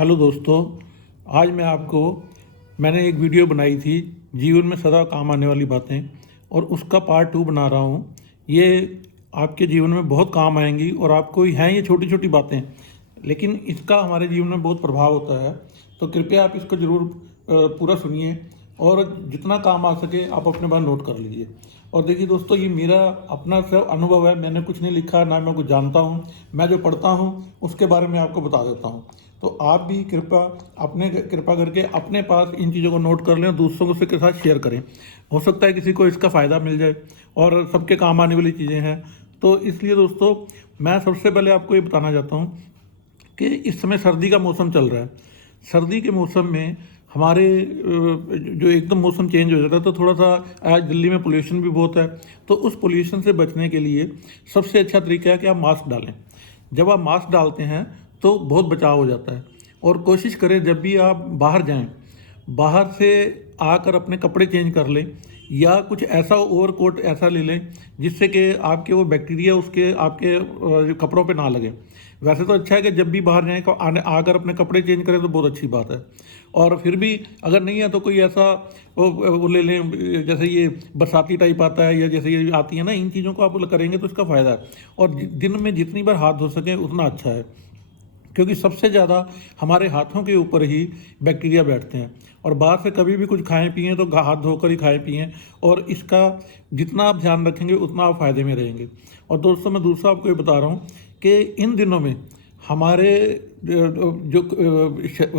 Hello दोस्तों, आज मैंने एक वीडियो बनाई थी जीवन में सदा काम आने वाली बातें, और उसका पार्ट 2 बना रहा हूँ। ये आपके जीवन में बहुत काम आएंगी और आपको हैं ये छोटी छोटी बातें, लेकिन इसका हमारे जीवन में बहुत प्रभाव होता है। तो कृपया आप इसको ज़रूर पूरा सुनिए और जितना काम आ सके आप अपने पास नोट कर लीजिए। और देखिए दोस्तों, ये मेरा अपना सिर्फ अनुभव है, मैंने कुछ नहीं लिखा, ना मैं कुछ जानता हूँ। मैं जो पढ़ता हूँ उसके बारे में आपको बता देता हूँ। तो आप भी कृपा करके अपने पास इन चीज़ों को नोट कर लें और दूसरों के साथ शेयर करें। हो सकता है किसी को इसका फ़ायदा मिल जाए, और सबके काम आने वाली चीज़ें हैं। तो इसलिए दोस्तों, मैं सबसे पहले आपको ये बताना चाहता हूँ कि इस समय सर्दी का मौसम चल रहा है। सर्दी के मौसम में हमारे जो एकदम मौसम चेंज हो जाता है, तो थोड़ा सा आज दिल्ली में पोल्यूशन भी बहुत है। तो उस पोल्यूशन से बचने के लिए सबसे अच्छा तरीका है कि आप मास्क डालें। जब आप मास्क डालते हैं तो बहुत बचाव हो जाता है। और कोशिश करें जब भी आप बाहर जाएं, बाहर से आकर अपने कपड़े चेंज कर लें, या कुछ ऐसा ओवरकोट ऐसा ले लें जिससे कि आपके वो बैक्टीरिया उसके आपके कपड़ों पे ना लगे। वैसे तो अच्छा है कि जब भी बाहर जाएं तो आकर अपने कपड़े चेंज करें, तो बहुत अच्छी बात है। और फिर भी अगर नहीं है तो कोई ऐसा वो ले लें, जैसे ये बरसाती टाइप आता है, या जैसे ये आती है ना, इन चीज़ों को आप करेंगे तो इसका फ़ायदा है। और दिन में जितनी बार हाथ धो सकें उतना अच्छा है, क्योंकि सबसे ज़्यादा हमारे हाथों के ऊपर ही बैक्टीरिया बैठते हैं। और बाहर से कभी भी कुछ खाएं पिएं तो हाथ धोकर ही खाएं पिएं, और इसका जितना आप ध्यान रखेंगे उतना आप फ़ायदे में रहेंगे। और दोस्तों, मैं दूसरा आपको ये बता रहा हूँ कि इन दिनों में हमारे जो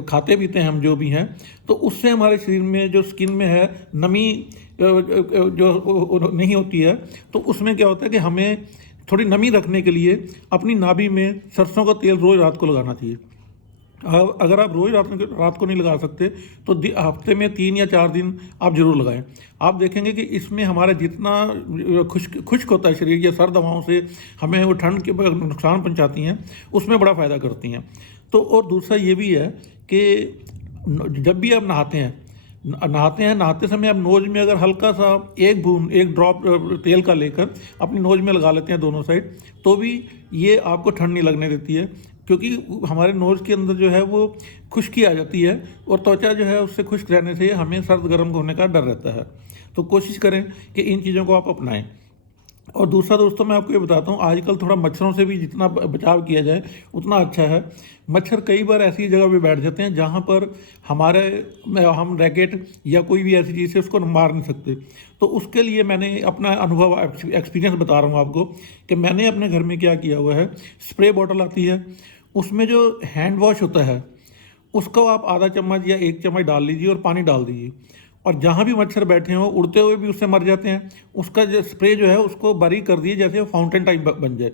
खाते पीते हैं हम जो भी हैं, तो उससे हमारे शरीर में जो स्किन में है नमी जो नहीं होती है, तो उसमें क्या होता है कि हमें थोड़ी नमी रखने के लिए अपनी नाभि में सरसों का तेल रोज़ रात को लगाना चाहिए। अगर आप रोज़ रात को नहीं लगा सकते तो हफ्ते में 3 या 4 दिन आप ज़रूर लगाएं। आप देखेंगे कि इसमें हमारा जितना खुश्क होता है शरीर, या सर्द हवाओं से हमें वो ठंड के नुकसान पहुंचाती हैं, उसमें बड़ा फ़ायदा करती हैं। तो और दूसरा ये भी है कि जब भी आप नहाते समय आप नोज में अगर हल्का सा एक ड्रॉप तेल का लेकर अपनी नोज में लगा लेते हैं दोनों साइड, तो भी ये आपको ठंड नहीं लगने देती है, क्योंकि हमारे नोज के अंदर जो है वो खुश्की आ जाती है, और त्वचा जो है उससे खुश्क रहने से हमें सर्द गर्म होने का डर रहता है। तो कोशिश करें कि इन चीज़ों को आप अपनाएं। और दूसरा दोस्तों, मैं आपको ये बताता हूँ, आजकल थोड़ा मच्छरों से भी जितना बचाव किया जाए उतना अच्छा है। मच्छर कई बार ऐसी जगह पे बैठ जाते हैं जहाँ पर हम रैकेट या कोई भी ऐसी चीज़ से उसको मार नहीं सकते। तो उसके लिए मैंने अपना अनुभव एक्सपीरियंस बता रहा हूँ आपको, कि मैंने अपने घर में क्या किया हुआ है। स्प्रे बॉटल आती है, उसमें जो हैंड वॉश होता है उसको आप आधा चम्मच या 1 चम्मच डाल लीजिए और पानी डाल दीजिए। और जहाँ भी मच्छर बैठे हों, उड़ते हुए भी उससे मर जाते हैं। उसका जो स्प्रे जो है उसको बारीक कर दिए, जैसे फाउंटेन टाइप बन जाए,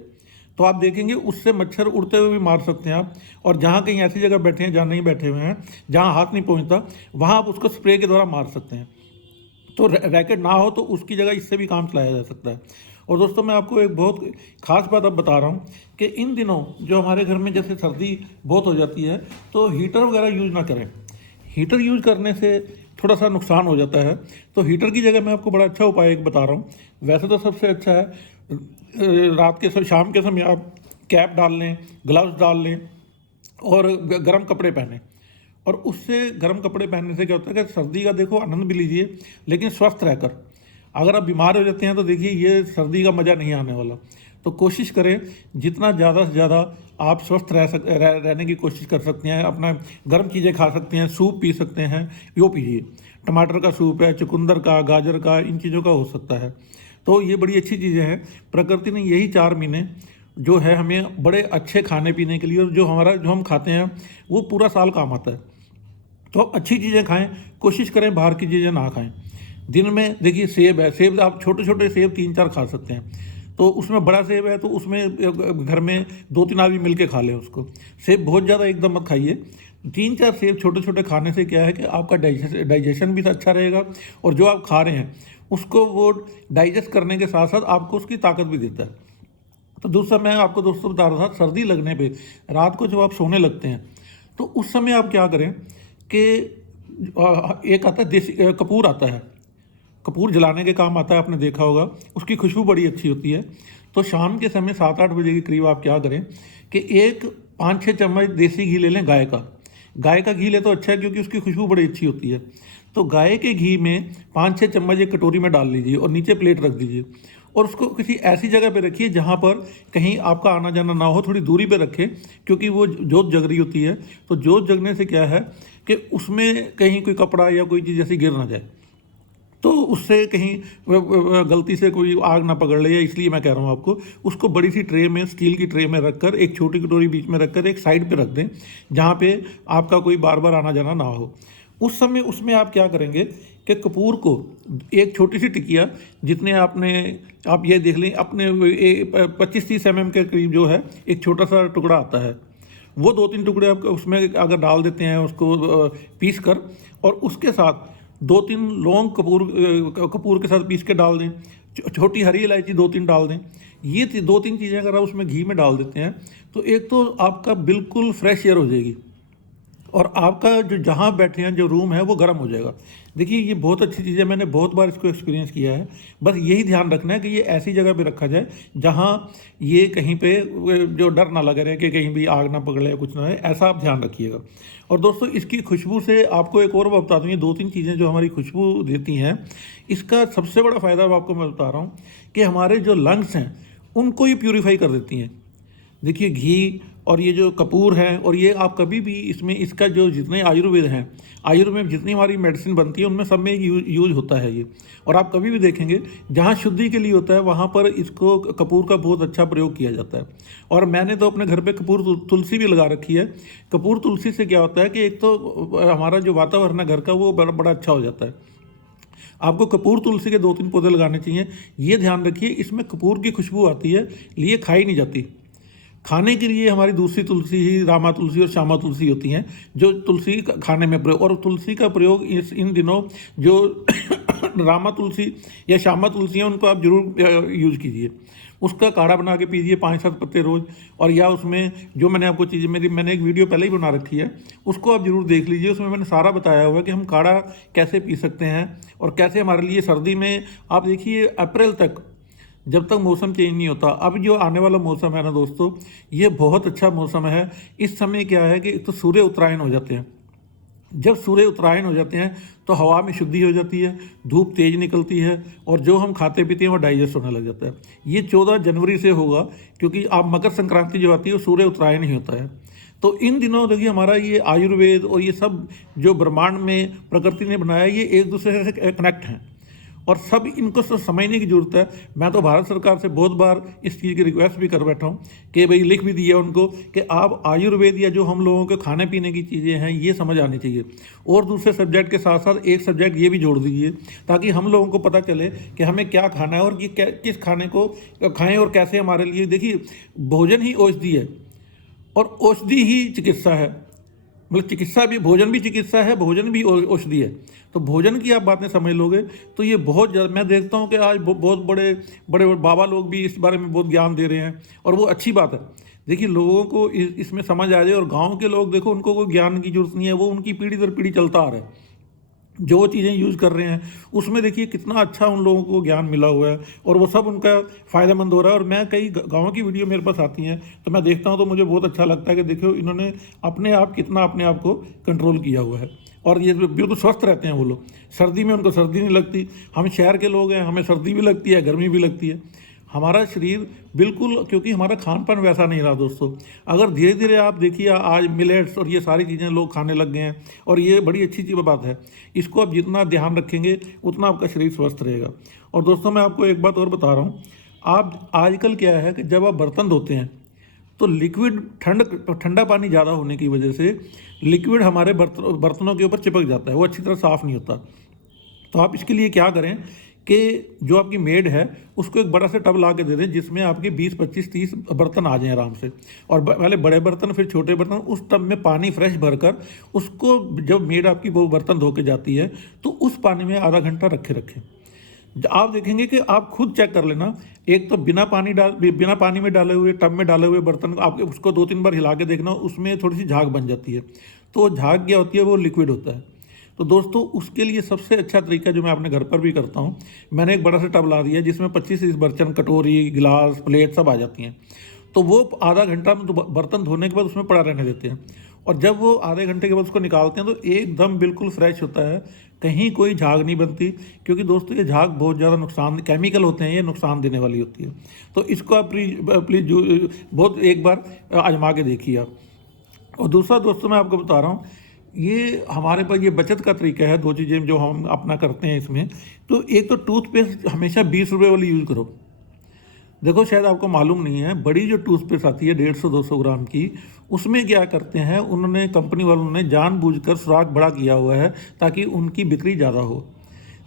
तो आप देखेंगे उससे मच्छर उड़ते हुए भी मार सकते हैं आप। और जहाँ कहीं ऐसी जगह बैठे हैं जहाँ नहीं बैठे हुए हैं, जहाँ हाथ नहीं पहुँचता, वहाँ आप उसको स्प्रे के द्वारा मार सकते हैं। तो रैकेट ना हो तो उसकी जगह इससे भी काम चलाया जा सकता है। और दोस्तों, मैं आपको एक बहुत खास बात अब बता रहा हूँ कि इन दिनों जो हमारे घर में जैसे सर्दी बहुत हो जाती है, तो हीटर वगैरह यूज़ ना करें। हीटर यूज़ करने से थोड़ा सा नुकसान हो जाता है। तो हीटर की जगह मैं आपको बड़ा अच्छा उपाय एक बता रहा हूँ। वैसे तो सबसे अच्छा है शाम के समय आप कैप डाल लें, ग्लव्स डाल लें, और गर्म कपड़े पहनें। और उससे गर्म कपड़े पहनने से क्या होता है कि सर्दी का देखो आनंद भी लीजिए, लेकिन स्वस्थ रहकर। अगर आप बीमार हो जाते हैं तो देखिए ये सर्दी का मज़ा नहीं आने वाला। तो कोशिश करें जितना ज़्यादा से ज़्यादा आप स्वस्थ रहने की कोशिश कर सकते हैं। अपना गर्म चीज़ें खा सकते हैं, सूप पी सकते हैं, यो पीजिए। टमाटर का सूप है, चुकंदर का, गाजर का, इन चीज़ों का हो सकता है। तो ये बड़ी अच्छी चीज़ें हैं। प्रकृति ने यही 4 महीने जो है हमें बड़े अच्छे खाने पीने के लिए, और जो हम खाते हैं वो पूरा साल काम आता है। तो आप अच्छी चीज़ें खाएं, कोशिश करें बाहर की चीज़ें ना खाएं। दिन में देखिए सेब है, सेब आप छोटे छोटे सेब 3-4 खा सकते हैं। तो उसमें बड़ा सेब है तो उसमें घर में 2-3 आदमी मिल के खा लें उसको। सेब बहुत ज़्यादा एकदम मत खाइए। 3-4 सेब छोटे छोटे खाने से क्या है कि आपका डाइजेशन भी अच्छा रहेगा, और जो आप खा रहे हैं उसको वो डाइजेस्ट करने के साथ साथ आपको उसकी ताकत भी देता है। तो दूसरा मैं आपको दोस्तों बता रहा था, सर्दी लगने पे रात को जब आप सोने लगते हैं तो उस समय आप क्या करें कि एक आता है देसी कपूर आता है। कपूर जलाने के काम आता है, आपने देखा होगा, उसकी खुशबू बड़ी अच्छी होती है। तो शाम के समय 7-8 बजे के करीब आप क्या करें कि एक 5-6 चम्मच देसी घी ले लें, गाय का। गाय का घी ले तो अच्छा है क्योंकि उसकी खुशबू बड़ी अच्छी होती है। तो गाय के घी में 5-6 चम्मच एक कटोरी में डाल लीजिए और नीचे प्लेट रख दीजिए और उसको किसी ऐसी जगह पे रखिए जहाँ पर कहीं आपका आना जाना ना हो, थोड़ी दूरी पे रखें क्योंकि वो जोत जग रही होती है। तो जोत जगने से क्या है कि उसमें कहीं कोई कपड़ा या कोई चीज़ ऐसी गिर ना जाए, तो उससे कहीं गलती से कोई आग ना पकड़ ले, या इसलिए मैं कह रहा हूँ आपको उसको बड़ी सी ट्रे में, स्टील की ट्रे में रखकर एक छोटी कटोरी बीच में रखकर एक साइड पे रख दें जहाँ पे आपका कोई बार बार आना जाना ना हो। उस समय उसमें आप क्या करेंगे कि कपूर को एक छोटी सी टिकिया जितने आप ये देख लें अपने 25-30 mm के करीब जो है एक छोटा सा टुकड़ा आता है, वो 2-3 टुकड़े आप उसमें अगर डाल देते हैं उसको पीस कर, और उसके साथ 2-3 लौंग कपूर के साथ पीस के डाल दें, छोटी हरी इलायची 2-3 डाल दें। ये 2-3 चीज़ें अगर आप उसमें घी में डाल देते हैं तो एक तो आपका बिल्कुल फ्रेश एयर हो जाएगी और आपका जो जहाँ बैठे हैं जो रूम है वो गर्म हो जाएगा। देखिए ये बहुत अच्छी चीज़ है, मैंने बहुत बार इसको एक्सपीरियंस किया है। बस यही ध्यान रखना है कि ये ऐसी जगह पे रखा जाए जहाँ ये कहीं पे जो डर ना लगा रहे कि कहीं भी आग ना पकड़े या कुछ ना है, ऐसा आप ध्यान रखिएगा। और दोस्तों इसकी खुशबू से आपको एक और बता दूँ, ये 2-3 चीज़ें जो हमारी खुशबू देती हैं, इसका सबसे बड़ा फ़ायदा आपको मैं बता रहा हूँ कि हमारे जो लंग्स हैं उनको ये प्यूरीफाई कर देती हैं। देखिए घी और ये जो कपूर है, और ये आप कभी भी इसमें इसका जो जितने आयुर्वेद हैं, आयुर्वेद में जितनी हमारी मेडिसिन बनती है उनमें सब में यूज होता है ये। और आप कभी भी देखेंगे जहाँ शुद्धि के लिए होता है वहाँ पर इसको कपूर का बहुत अच्छा प्रयोग किया जाता है। और मैंने तो अपने घर पे कपूर तुलसी भी लगा रखी है। कपूर तुलसी से क्या होता है कि एक तो हमारा जो वातावरण है घर का वो बड़ा बड़ा अच्छा हो जाता है। आपको कपूर तुलसी के 2-3 पौधे लगाने चाहिए। ये ध्यान रखिए इसमें कपूर की खुशबू आती है, लिए खाई नहीं जाती। खाने के लिए हमारी दूसरी तुलसी ही रामा तुलसी और श्यामा तुलसी होती हैं जो तुलसी खाने में प्रयोग, और तुलसी का प्रयोग इन दिनों जो रामा तुलसी या श्यामा तुलसी हैं उनको आप जरूर यूज़ कीजिए। उसका काढ़ा बना के पीजिए 5-7 पत्ते रोज़, और या उसमें जो मैंने आपको चीज़ें मैंने एक वीडियो पहले ही बना रखी है उसको आप जरूर देख लीजिए। उसमें मैंने सारा बताया हुआ है कि हम काढ़ा कैसे पी सकते हैं और कैसे हमारे लिए सर्दी में, आप देखिए अप्रैल तक जब तक मौसम चेंज नहीं होता, अब जो आने वाला मौसम है ना दोस्तों, ये बहुत अच्छा मौसम है। इस समय क्या है कि तो सूर्य उत्तरायण हो जाते हैं। जब सूर्य उत्तरायण हो जाते हैं तो हवा में शुद्धि हो जाती है, धूप तेज निकलती है और जो हम खाते पीते हैं वो डाइजेस्ट होने लग जाता है। ये 14 जनवरी से होगा क्योंकि आप मकर संक्रांति जो आती है वो सूर्य उत्तरायण ही होता है। तो इन दिनों देखिए हमारा ये आयुर्वेद और ये सब जो ब्रह्मांड में प्रकृति ने बनाया ये एक दूसरे से कनेक्ट हैं और सब इनको समझने की ज़रूरत है। मैं तो भारत सरकार से बहुत बार इस चीज़ की रिक्वेस्ट भी कर बैठा हूँ कि भाई लिख भी दिया उनको कि आप आयुर्वेद या जो हम लोगों के खाने पीने की चीज़ें हैं ये समझ आनी चाहिए, और दूसरे सब्जेक्ट के साथ साथ एक सब्जेक्ट ये भी जोड़ दीजिए ताकि हम लोगों को पता चले कि हमें क्या खाना है और ये किस खाने को खाएँ और कैसे हमारे लिए। देखिए भोजन ही औषधि है और औषधि ही चिकित्सा है, मतलब चिकित्सा भी, भोजन भी चिकित्सा है, भोजन भी औषधि है। तो भोजन की आप बातें समझ लोगे तो ये बहुत ज़्यादा, मैं देखता हूँ कि आज बहुत बड़े बड़े बाबा लोग भी इस बारे में बहुत ज्ञान दे रहे हैं और वो अच्छी बात है। देखिए लोगों को इसमें समझ आ जाए, और गांव के लोग देखो उनको कोई ज्ञान की जरूरत नहीं है, वो उनकी पीढ़ी दर पीढ़ी चलता आ रहा है। जो चीज़ें यूज़ कर रहे हैं उसमें देखिए कितना अच्छा उन लोगों को ज्ञान मिला हुआ है और वो सब उनका फ़ायदेमंद हो रहा है। और मैं कई गाँव की वीडियो मेरे पास आती हैं तो मैं देखता हूँ तो मुझे बहुत अच्छा लगता है कि देखो इन्होंने अपने आप को कंट्रोल किया हुआ है और ये बिल्कुल स्वस्थ रहते हैं वो लोग। सर्दी में उनको सर्दी नहीं लगती। हम शहर के लोग हैं, हमें सर्दी भी लगती है, गर्मी भी लगती है। हमारा शरीर बिल्कुल, क्योंकि हमारा खान पान वैसा नहीं रहा दोस्तों। अगर धीरे धीरे आप देखिए आज मिलेट्स और ये सारी चीज़ें लोग खाने लग गए हैं और ये बड़ी अच्छी चीज़ बात है। इसको आप जितना ध्यान रखेंगे उतना आपका शरीर स्वस्थ रहेगा। और दोस्तों मैं आपको एक बात और बता रहा हूँ, आप आजकल क्या है कि जब आप बर्तन धोते हैं तो लिक्विड ठंडा पानी ज़्यादा होने की वजह से लिक्विड हमारे बर्तनों के ऊपर चिपक जाता है, वो अच्छी तरह साफ़ नहीं होता। तो आप इसके लिए क्या करें कि जो आपकी मेड है उसको एक बड़ा सा टब ला के दे दें जिसमें आपके 20, 25, 30 बर्तन आ जाएं आराम से, और पहले बड़े बर्तन फिर छोटे बर्तन, उस टब में पानी फ्रेश भरकर उसको जब मेड आपकी वो बर्तन धो के जाती है तो उस पानी में आधा घंटा रखें। आप देखेंगे कि आप खुद चेक कर लेना, एक तो बिना पानी में डाले हुए टब में डाले हुए बर्तन आप उसको 2-3 बार हिला के देखना, उसमें थोड़ी सी झाग बन जाती है। तो झाग क्या होती है, वो लिक्विड होता है। तो दोस्तों उसके लिए सबसे अच्छा तरीका जो मैं अपने घर पर भी करता हूँ, मैंने एक बड़ा सा टब ला दिया जिसमें 25-30 बर्तन, कटोरी, गिलास, प्लेट सब आ जाती हैं। तो वो आधा घंटा बर्तन धोने के बाद उसमें पड़ा रहने देते हैं और जब वो आधे घंटे के बाद उसको निकालते हैं तो एकदम बिल्कुल फ्रेश होता है, कहीं कोई झाग नहीं बनती। क्योंकि दोस्तों ये झाग बहुत ज़्यादा नुकसान, केमिकल होते हैं, ये नुकसान देने वाली होती है। तो इसको आप प्लीज़ बहुत एक बार आजमा के देखिए आप। और दूसरा दोस्तों मैं आपको बता रहा हूँ, ये हमारे पास ये बचत का तरीका है, दो चीज़ें जो हम अपना करते हैं इसमें। तो एक तो टूथपेस्ट हमेशा 20 रुपये वाली यूज़ करो। देखो शायद आपको मालूम नहीं है, बड़ी जो टूथपेस्ट आती है 150-200 ग्राम की, उसमें क्या करते हैं, उन्होंने कंपनी वालों ने जानबूझकर सुराख बड़ा किया हुआ है ताकि उनकी बिक्री ज़्यादा हो।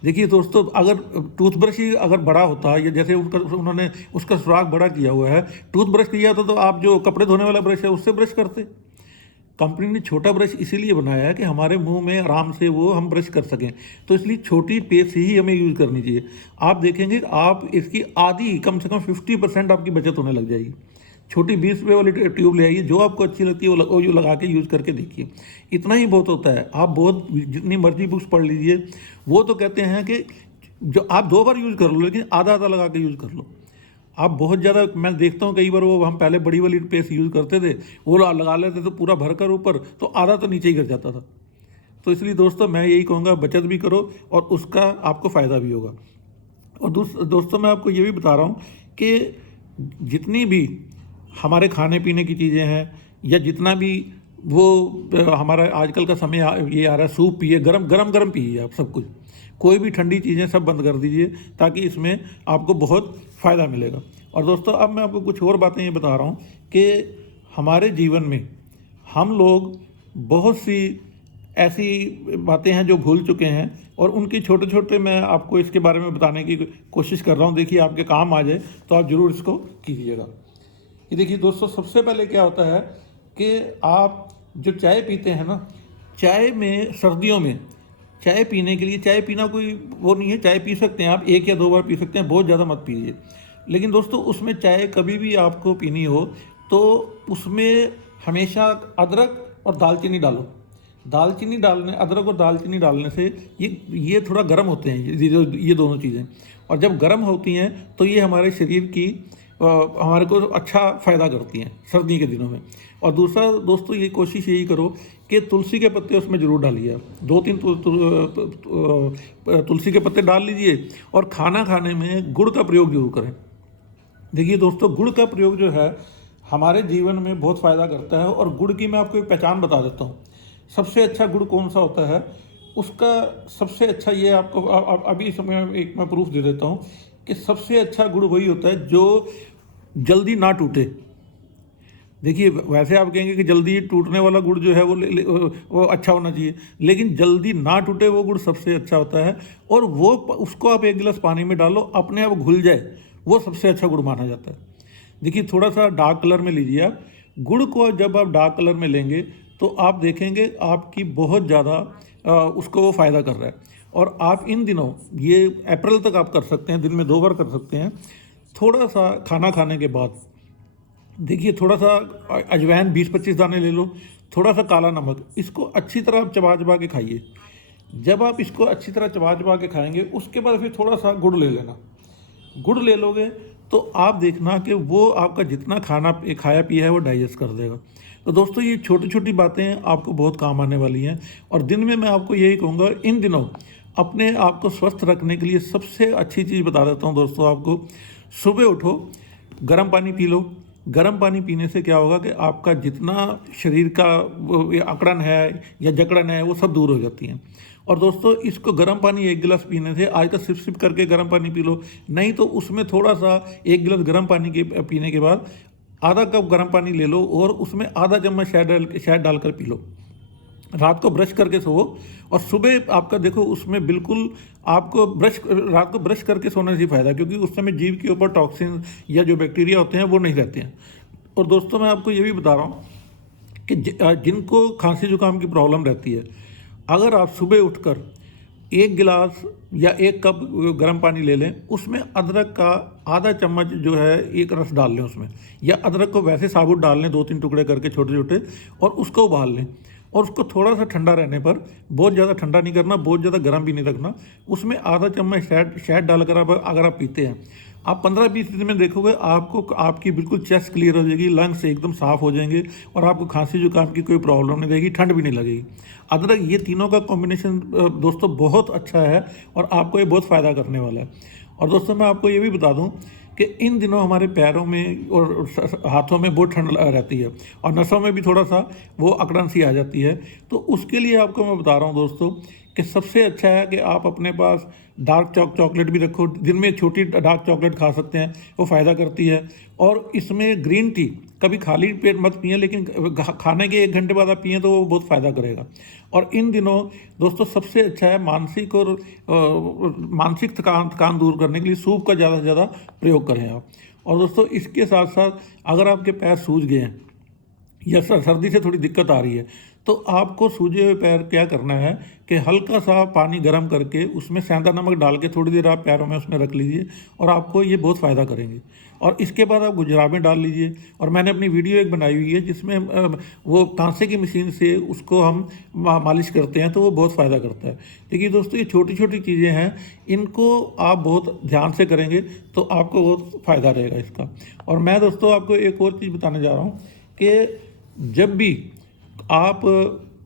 देखिए दोस्तों, अगर टूथब्रश ही अगर बड़ा होता, या जैसे उन्होंने उसका सुराख बड़ा किया हुआ है, टूथब्रश लिया होता तो आप जो कपड़े धोने वाला ब्रश है उससे ब्रश करते। कंपनी ने छोटा ब्रश इसीलिए बनाया है कि हमारे मुंह में आराम से वो हम ब्रश कर सकें, तो इसलिए छोटी पेस्ट ही हमें यूज़ करनी चाहिए। आप देखेंगे आप इसकी आधी, कम से कम 50% आपकी बचत होने लग जाएगी। छोटी 20 रुपये वाली ट्यूब ले आइए, जो आपको अच्छी लगती है वो लगा के यूज़ करके देखिए, इतना ही बहुत होता है। आप बहुत जितनी मर्जी बुक्स पढ़ लीजिए, वो तो कहते हैं कि जो आप 2 बार यूज़ कर लो, लेकिन आधा आधा लगा के यूज़ कर लो। आप बहुत ज़्यादा, मैं देखता हूँ कई बार वो हम पहले बड़ी वाली पेस्ट यूज़ करते थे, वो लगा लेते तो पूरा भरकर ऊपर, तो आधा तो नीचे ही गिर जाता था। तो इसलिए दोस्तों मैं यही कहूँगा, बचत भी करो और उसका आपको फ़ायदा भी होगा। और दोस्तों मैं आपको ये भी बता रहा हूँ कि जितनी भी हमारे खाने पीने की चीज़ें हैं, या जितना भी वो हमारा आजकल का समय ये आ रहा है, सूप पिए, गरम गरम गरम पिए आप सब कुछ, कोई भी ठंडी चीज़ें सब बंद कर दीजिए, ताकि इसमें आपको बहुत फ़ायदा मिलेगा। और दोस्तों अब मैं आपको कुछ और बातें ये बता रहा हूँ कि हमारे जीवन में हम लोग बहुत सी ऐसी बातें हैं जो भूल चुके हैं, और उनके छोटे छोटे मैं आपको इसके बारे में बताने की कोशिश कर रहा हूँ। देखिए आपके काम आ जाए तो आप ज़रूर इसको कीजिएगा। ये देखिए दोस्तों, सबसे पहले क्या होता है कि आप जो चाय पीते हैं ना, चाय में सर्दियों में चाय पीने के लिए, चाय पीना कोई वो नहीं है, चाय पी सकते हैं आप, 1 या 2 बार पी सकते हैं, बहुत ज़्यादा मत पीजिए। लेकिन दोस्तों उसमें चाय कभी भी आपको पीनी हो तो उसमें हमेशा अदरक और दालचीनी डालो। दालचीनी डालने, अदरक और दालचीनी डालने से ये थोड़ा गर्म होते हैं, ये दोनों चीज़ें, और जब गर्म होती हैं तो ये हमारे शरीर की हमारे को अच्छा फ़ायदा करती हैं सर्दी के दिनों में। और दूसरा दोस्तों, ये कोशिश यही करो कि तुलसी के पत्ते उसमें ज़रूर डालिए। 2-3 तुलसी के पत्ते डाल लीजिए, और खाना खाने में गुड़ का प्रयोग जरूर करें। देखिए दोस्तों, गुड़ का प्रयोग जो है हमारे जीवन में बहुत फ़ायदा करता है, और गुड़ की मैं आपको एक पहचान बता देता हूँ। सबसे अच्छा गुड़ कौन सा होता है, उसका सबसे अच्छा, ये आपको अभी समय एक मैं प्रूफ दे देता हूँ कि सबसे अच्छा गुड़ वही होता है जो जल्दी ना टूटे। देखिए वैसे आप कहेंगे कि जल्दी टूटने वाला गुड़ जो है वो अच्छा होना चाहिए, लेकिन जल्दी ना टूटे वो गुड़ सबसे अच्छा होता है। और वो उसको आप 1 गिलास पानी में डालो, अपने आप घुल जाए, वो सबसे अच्छा गुड़ माना जाता है। देखिए थोड़ा सा डार्क कलर में लीजिए आप गुड़ को, जब आप डार्क कलर में लेंगे तो आप देखेंगे आपकी बहुत ज़्यादा उसको वो फ़ायदा कर रहा है। और आप इन दिनों, ये अप्रैल तक आप कर सकते हैं, दिन में 2 बार कर सकते हैं। थोड़ा सा खाना खाने के बाद देखिए, थोड़ा सा अजवाइन 20-25 दाने ले लो, थोड़ा सा काला नमक, इसको अच्छी तरह आप चबा चबा के खाइए। जब आप इसको अच्छी तरह चबा चबा के खाएंगे, उसके बाद फिर थोड़ा सा गुड़ ले लेना। गुड़ ले लोगे तो आप देखना कि वो आपका जितना खाया पिया है वो डाइजेस्ट कर देगा। तो दोस्तों ये छोटी छोटी बातें आपको बहुत काम आने वाली हैं। और दिन में मैं आपको यही कहूँगा, इन दिनों अपने आप को स्वस्थ रखने के लिए सबसे अच्छी चीज़ बता देता हूँ दोस्तों आपको। सुबह उठो, गर्म पानी पी लो। गर्म पानी पीने से क्या होगा कि आपका जितना शरीर का अकड़न है या जकड़न है वो सब दूर हो जाती हैं। और दोस्तों इसको गर्म पानी 1 गिलास पीने से, आज तक सिप करके गर्म पानी पी लो, नहीं तो उसमें थोड़ा सा 1 गिलास गर्म पानी के पीने के बाद आधा कप गर्म पानी ले लो और उसमें आधा चम्मच शहद डालकर पी लो। रात को ब्रश करके सोओ और सुबह आपका देखो उसमें बिल्कुल आपको रात को ब्रश करके सोने से फ़ायदा, क्योंकि उस समय जीभ के ऊपर टॉक्सिन या जो बैक्टीरिया होते हैं वो नहीं रहते हैं। और दोस्तों मैं आपको ये भी बता रहा हूँ कि जिनको खांसी जुकाम की प्रॉब्लम रहती है, अगर आप सुबह उठकर 1 गिलास या 1 कप गर्म पानी ले लें, उसमें अदरक का आधा चम्मच जो है एक रस डाल लें उसमें, या अदरक को वैसे साबुत डाल लें 2-3 टुकड़े करके छोटे छोटे, और उसको उबाल लें। और उसको थोड़ा सा ठंडा रहने पर, बहुत ज़्यादा ठंडा नहीं करना, बहुत ज़्यादा गर्म भी नहीं रखना, उसमें आधा चम्मच शहद डालकर अगर आप पीते हैं, आप 15-20 दिन में देखोगे आपको आपकी बिल्कुल चेस्ट क्लियर हो जाएगी, लंग्स एकदम साफ़ हो जाएंगे और आपको खांसी जुकाम की कोई प्रॉब्लम नहीं रहेगी, ठंड भी नहीं लगेगी। अदरक, ये तीनों का कॉम्बिनेशन दोस्तों बहुत अच्छा है और आपको ये बहुत फ़ायदा करने वाला है। और दोस्तों मैं आपको ये भी बता दूं कि इन दिनों हमारे पैरों में और हाथों में बहुत ठंड रहती है और नसों में भी थोड़ा सा वो अकड़न सी आ जाती है। तो उसके लिए आपको मैं बता रहा हूँ दोस्तों कि सबसे अच्छा है कि आप अपने पास डार्क चॉकलेट भी रखो। दिन में छोटी डार्क चॉकलेट खा सकते हैं, वो फ़ायदा करती है। और इसमें ग्रीन टी कभी खाली पेट मत पिए, लेकिन खाने के 1 घंटे बाद आप पिए तो वो बहुत फ़ायदा करेगा। और इन दिनों दोस्तों सबसे अच्छा है मानसिक थकान दूर करने के लिए सूप का ज़्यादा से ज़्यादा प्रयोग करें आप। और दोस्तों इसके साथ साथ अगर आपके पैर सूज गए हैं या सर्दी से थोड़ी दिक्कत आ रही है, तो आपको सूजे हुए पैर क्या करना है कि हल्का सा पानी गर्म करके उसमें सेंधा नमक डाल के थोड़ी देर आप पैरों में उसमें रख लीजिए और आपको ये बहुत फ़ायदा करेंगे। और इसके बाद आप गुजराबें डाल लीजिए। और मैंने अपनी वीडियो एक बनाई हुई है जिसमें वो कांसे की मशीन से उसको हम मालिश करते हैं, तो वो बहुत फ़ायदा करता है। देखिए दोस्तों, ये छोटी छोटी चीज़ें हैं, इनको आप बहुत ध्यान से करेंगे तो आपको बहुत फ़ायदा रहेगा इसका। और मैं दोस्तों आपको एक और चीज़ बताने जा रहा हूँ कि जब भी आप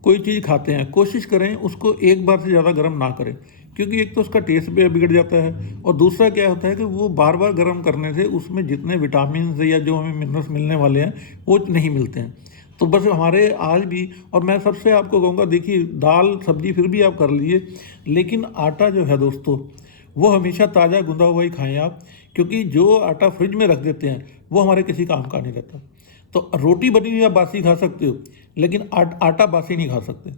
कोई चीज़ खाते हैं, कोशिश करें उसको एक बार से ज़्यादा गर्म ना करें, क्योंकि एक तो उसका टेस्ट भी बिगड़ जाता है और दूसरा क्या होता है कि वो बार बार गर्म करने से उसमें जितने विटामिन या जो हमें मिनरल्स मिलने वाले हैं वो नहीं मिलते हैं। तो बस हमारे आज भी, और मैं सबसे आपको कहूँगा, देखिए दाल सब्जी फिर भी आप कर लीजिए, लेकिन आटा जो है दोस्तों वो हमेशा ताज़ा गुंदा हुआ ही खाएँ आप, क्योंकि जो आटा फ्रिज में रख देते हैं वो हमारे किसी काम का नहीं रहता। तो रोटी बनी हुई आप बासी खा सकते हो, लेकिन आटा बासी नहीं खा सकते,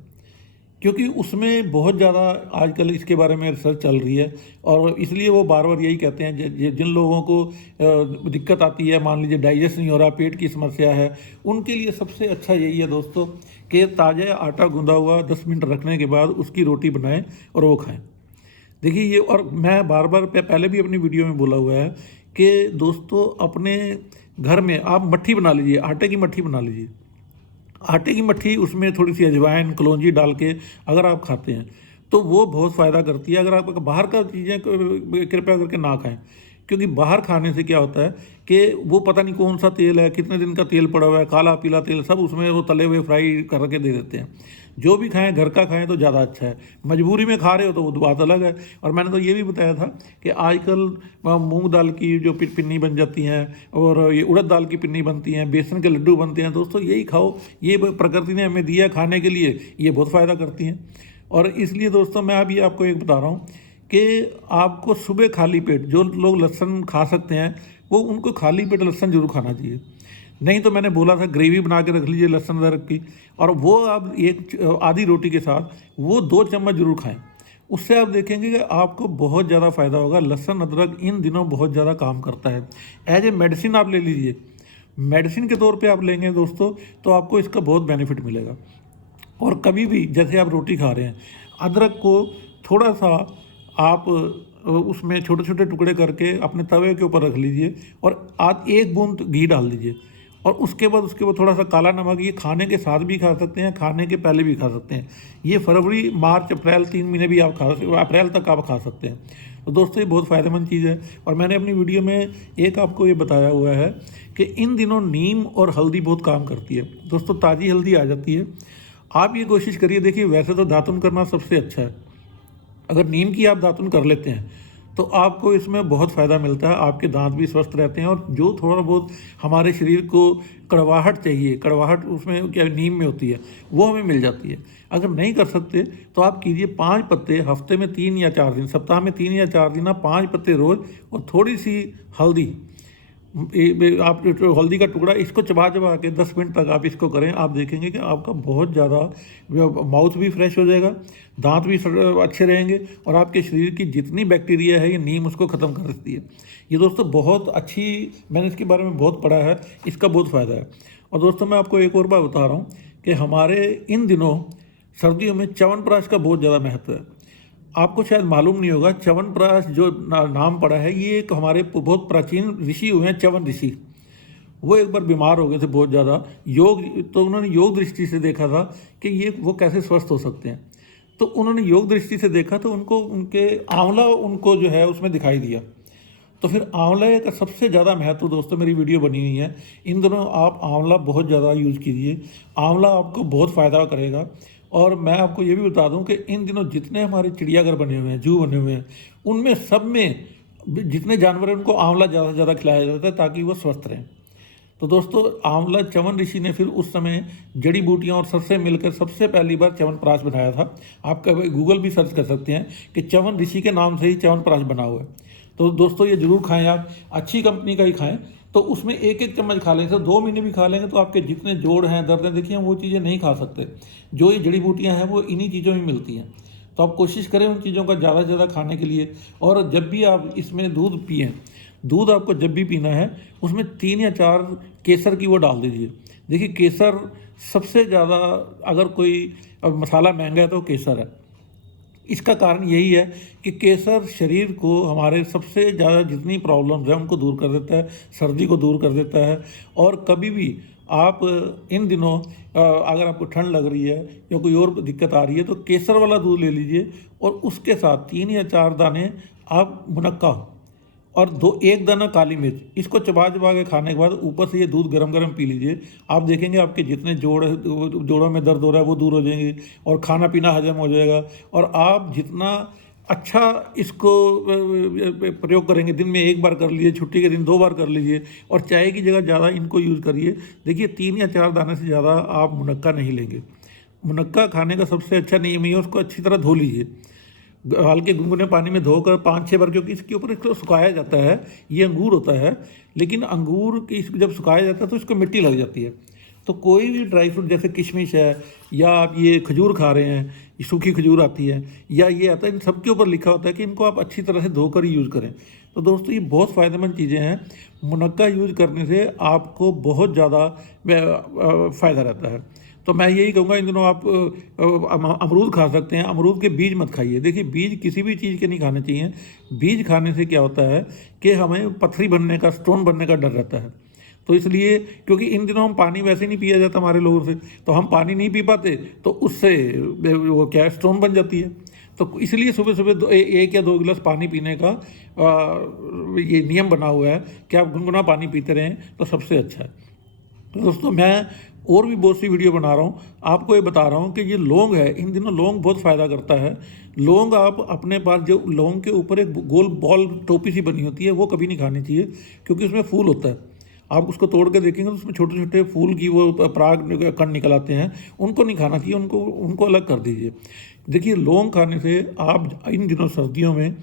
क्योंकि उसमें बहुत ज़्यादा आजकल इसके बारे में रिसर्च चल रही है। और इसलिए वो बार बार यही कहते हैं, जिन लोगों को दिक्कत आती है, मान लीजिए डाइजेस्ट नहीं हो रहा, पेट की समस्या है, उनके लिए सबसे अच्छा यही है दोस्तों कि ताज़ा आटा गूंदा हुआ 10 मिनट रखने के बाद उसकी रोटी बनाएं और वो खाएं। देखिए ये, और मैं बार बार पहले भी अपनी वीडियो में बोला हुआ है कि दोस्तों अपने घर में आप मट्ठी बना लीजिए, आटे की मट्ठी बना लीजिए। आटे की मट्ठी, उसमें थोड़ी सी अजवाइन कलौंजी डाल के अगर आप खाते हैं तो वो बहुत फ़ायदा करती है। अगर आप बाहर का चीज़ें कृपया करके ना खाएं, क्योंकि बाहर खाने से क्या होता है कि वो पता नहीं कौन सा तेल है, कितने दिन का तेल पड़ा हुआ है, काला पीला तेल सब उसमें वो तले हुए फ्राई करके दे देते हैं। जो भी खाएं घर का खाएं तो ज़्यादा अच्छा है। मजबूरी में खा रहे हो तो वो बात अलग है। और मैंने तो ये भी बताया था कि आजकल मूंग दाल की जो पिन्नी बन जाती हैं और ये उड़द दाल की पिन्नी बनती हैं, बेसन के लड्डू बनते हैं, दोस्तों यही खाओ, ये प्रकृति ने हमें दिया खाने के लिए, ये बहुत फ़ायदा करती हैं। और इसलिए दोस्तों मैं अभी आपको एक बता रहा हूँ कि आपको सुबह खाली पेट, जो लोग लहसुन खा सकते हैं वो उनको खाली पेट लहसुन जरूर खाना चाहिए। नहीं तो मैंने बोला था ग्रेवी बना के रख लीजिए लहसुन अदरक की, और वो आप एक आधी रोटी के साथ वो 2 चम्मच जरूर खाएं। उससे आप देखेंगे कि आपको बहुत ज़्यादा फ़ायदा होगा। लहसुन अदरक इन दिनों बहुत ज़्यादा काम करता है। एज ए मेडिसिन आप ले लीजिए, मेडिसिन के तौर पे आप लेंगे दोस्तों तो आपको इसका बहुत बेनिफिट मिलेगा। और कभी भी जैसे आप रोटी खा रहे हैं, अदरक को थोड़ा सा आप उसमें छोटे छोटे टुकड़े करके अपने तवे के ऊपर रख लीजिए और आज 1 बूंद घी डाल दीजिए। और उसके बाद थोड़ा सा काला नमक, ये खाने के साथ भी खा सकते हैं, खाने के पहले भी खा सकते हैं। ये फरवरी मार्च अप्रैल 3 महीने भी आप अप्रैल तक आप खा सकते हैं। तो दोस्तों ये बहुत फ़ायदेमंद चीज़ है। और मैंने अपनी वीडियो में एक आपको ये बताया हुआ है कि इन दिनों नीम और हल्दी बहुत काम करती है। दोस्तों ताज़ी हल्दी आ जाती है, आप ये कोशिश करिए। देखिए वैसे तो दातुन करना सबसे अच्छा है, अगर नीम की आप दातुन कर लेते हैं तो आपको इसमें बहुत फ़ायदा मिलता है, आपके दांत भी स्वस्थ रहते हैं। और जो थोड़ा बहुत हमारे शरीर को कड़वाहट चाहिए, कड़वाहट उसमें क्या नीम में होती है, वो हमें मिल जाती है। अगर नहीं कर सकते तो आप कीजिए 5 पत्ते, हफ्ते में 3 या 4 दिन, सप्ताह में 3 या 4 दिन आप 5 पत्ते रोज़, और थोड़ी सी हल्दी, आप हल्दी का टुकड़ा, इसको चबा चबा के 10 मिनट तक आप इसको करें। आप देखेंगे कि आपका बहुत ज़्यादा माउथ भी फ्रेश हो जाएगा, दांत भी अच्छे रहेंगे, और आपके शरीर की जितनी बैक्टीरिया है ये नीम उसको ख़त्म कर देती है। ये दोस्तों बहुत अच्छी, मैंने इसके बारे में बहुत पढ़ा है, इसका बहुत फ़ायदा है। और दोस्तों मैं आपको एक और बात बता रहा हूँ कि हमारे इन दिनों सर्दियों में च्यवनप्राश का बहुत ज़्यादा महत्व है। आपको शायद मालूम नहीं होगा, च्यवनप्राश जो नाम पड़ा है, ये एक हमारे बहुत प्राचीन ऋषि हुए हैं, च्यवन ऋषि, वो एक बार बीमार हो गए थे बहुत ज़्यादा। योग, तो उन्होंने योग दृष्टि से देखा था कि ये वो कैसे स्वस्थ हो सकते हैं। तो उन्होंने योग दृष्टि से देखा तो उनको उनके आंवला उनको जो है उसमें दिखाई दिया। तो फिर आंवले का सबसे ज़्यादा महत्व दोस्तों, मेरी वीडियो बनी हुई है, इन दिनों आप आंवला बहुत ज़्यादा यूज़ कीजिए। आंवला आपको बहुत फ़ायदा करेगा। और मैं आपको ये भी बता दूं कि इन दिनों जितने हमारे चिड़ियाघर बने हुए हैं, जू बने हुए हैं, उनमें सब में जितने जानवर हैं उनको आंवला ज़्यादा से ज़्यादा खिलाया जाता है ताकि वो स्वस्थ रहें। तो दोस्तों, आंवला च्यवन ऋषि ने फिर उस समय जड़ी बूटियां और सरसे मिलकर सबसे पहली बार च्यवनप्राश बनाया था। आप कभी गूगल भी सर्च कर सकते हैं कि च्यवन ऋषि के नाम से ही च्यवनप्राश बना हुआ है। तो दोस्तों ये जरूर खाएं, आप अच्छी कंपनी का ही खाएं। तो उसमें एक एक चम्मच खा लेंगे, तो 2 महीने भी खा लेंगे तो आपके जितने जोड़ हैं, दर्द हैं, देखिए वो चीज़ें नहीं खा सकते। जो ये जड़ी बूटियाँ हैं वो इन्हीं चीज़ों में मिलती हैं। तो आप कोशिश करें उन चीज़ों का ज़्यादा से ज़्यादा खाने के लिए। और जब भी आप इसमें दूध पिएँ, दूध आपको जब भी पीना है उसमें 3 या 4 केसर की वो डाल दीजिए। देखिए केसर सबसे ज़्यादा, अगर कोई मसाला महंगा है तो केसर है। इसका कारण यही है कि केसर शरीर को, हमारे सबसे ज़्यादा जितनी प्रॉब्लम्स हैं उनको दूर कर देता है, सर्दी को दूर कर देता है। और कभी भी आप इन दिनों अगर आपको ठंड लग रही है या कोई और दिक्कत आ रही है तो केसर वाला दूध ले लीजिए और उसके साथ 3 या 4 दाने आप मुनक्का और 1 दाना काली मिर्च, इसको चबा चबा के खाने के बाद ऊपर से ये दूध गरम गरम पी लीजिए। आप देखेंगे आपके जितने जोड़ों में दर्द हो रहा है वो दूर हो जाएंगे और खाना पीना हजम हो जाएगा। और आप जितना अच्छा इसको प्रयोग करेंगे, दिन में 1 बार कर लीजिए, छुट्टी के दिन 2 बार कर लीजिए, और चाय की जगह ज़्यादा इनको यूज़ करिए। देखिए 3 या 4 दाने से ज़्यादा आप मुनक्का नहीं लेंगे। मुनक्का खाने का सबसे अच्छा नियम ये है, उसको अच्छी तरह धो लीजिए, हल्के गुनगुने पानी में धोकर 5-6 बार, क्योंकि इसके ऊपर इसको सुखाया जाता है। ये अंगूर होता है, लेकिन अंगूर की जब सुखाया जाता है तो इसको मिट्टी लग जाती है। तो कोई भी ड्राई फ्रूट जैसे किशमिश है, या आप ये खजूर खा रहे हैं, ये सूखी खजूर आती है, या ये आता है, इन सब के ऊपर लिखा होता है कि इनको आप अच्छी तरह से धोकर ही यूज़ करें। तो दोस्तों ये बहुत फ़ायदेमंद चीज़ें हैं। मुनक्का यूज़ करने से आपको बहुत ज़्यादा फ़ायदा रहता है। तो मैं यही कहूँगा, इन दिनों आप अमरूद खा सकते हैं। अमरूद के बीज मत खाइए। देखिए बीज किसी भी चीज़ के नहीं खाने चाहिए। बीज खाने से क्या होता है कि हमें पथरी बनने का, स्टोन बनने का डर रहता है। तो इसलिए, क्योंकि इन दिनों हम पानी वैसे नहीं पिया जाता हमारे लोगों से, तो हम पानी नहीं पी पाते, तो उससे वो क्या है, स्टोन बन जाती है। तो इसलिए सुबह सुबह 1 या 2 गिलास पानी पीने का ये नियम बना हुआ है कि आप गुनगुना पानी पीते रहें तो सबसे अच्छा है। तो दोस्तों मैं और भी बहुत सी वीडियो बना रहा हूँ, आपको ये बता रहा हूँ कि ये लौंग है, इन दिनों लौंग बहुत फ़ायदा करता है। लौंग आप अपने पास, जो लौंग के ऊपर एक गोल बॉल टोपी सी बनी होती है, वो कभी नहीं खानी चाहिए, क्योंकि उसमें फूल होता है। आप उसको तोड़ के देखेंगे तो उसमें छोटे छोटे फूल की वो पराग कण निकल आते हैं, उनको नहीं खाना चाहिए, उनको अलग कर दीजिए। देखिए लौंग खाने से आप इन दिनों सर्दियों में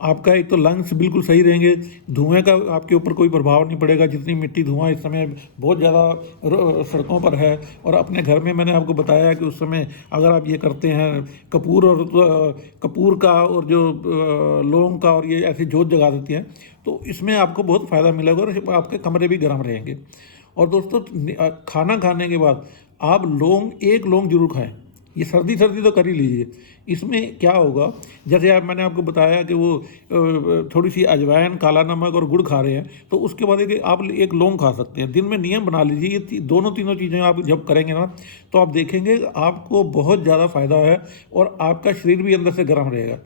आपका एक तो लंग्स बिल्कुल सही रहेंगे, धुएं का आपके ऊपर कोई प्रभाव नहीं पड़ेगा। जितनी मिट्टी धुआं इस समय बहुत ज़्यादा सड़कों पर है, और अपने घर में मैंने आपको बताया कि उस समय अगर आप ये करते हैं, कपूर का और जो लौंग का, और ये ऐसी जोत जगा देती हैं, तो इसमें आपको बहुत फ़ायदा मिलेगा और आपके कमरे भी गर्म रहेंगे। और दोस्तों खाना खाने के बाद आप एक लौंग जरूर खाएं। ये सर्दी तो कर ही लीजिए। इसमें क्या होगा, जैसे मैंने आपको बताया कि वो थोड़ी सी अजवाइन, काला नमक और गुड़ खा रहे हैं, तो उसके बाद आप एक लौंग खा सकते हैं। दिन में नियम बना लीजिए, ये तीनों चीज़ें आप जब करेंगे ना, तो आप देखेंगे आपको बहुत ज़्यादा फ़ायदा है और आपका शरीर भी अंदर से गर्म रहेगा।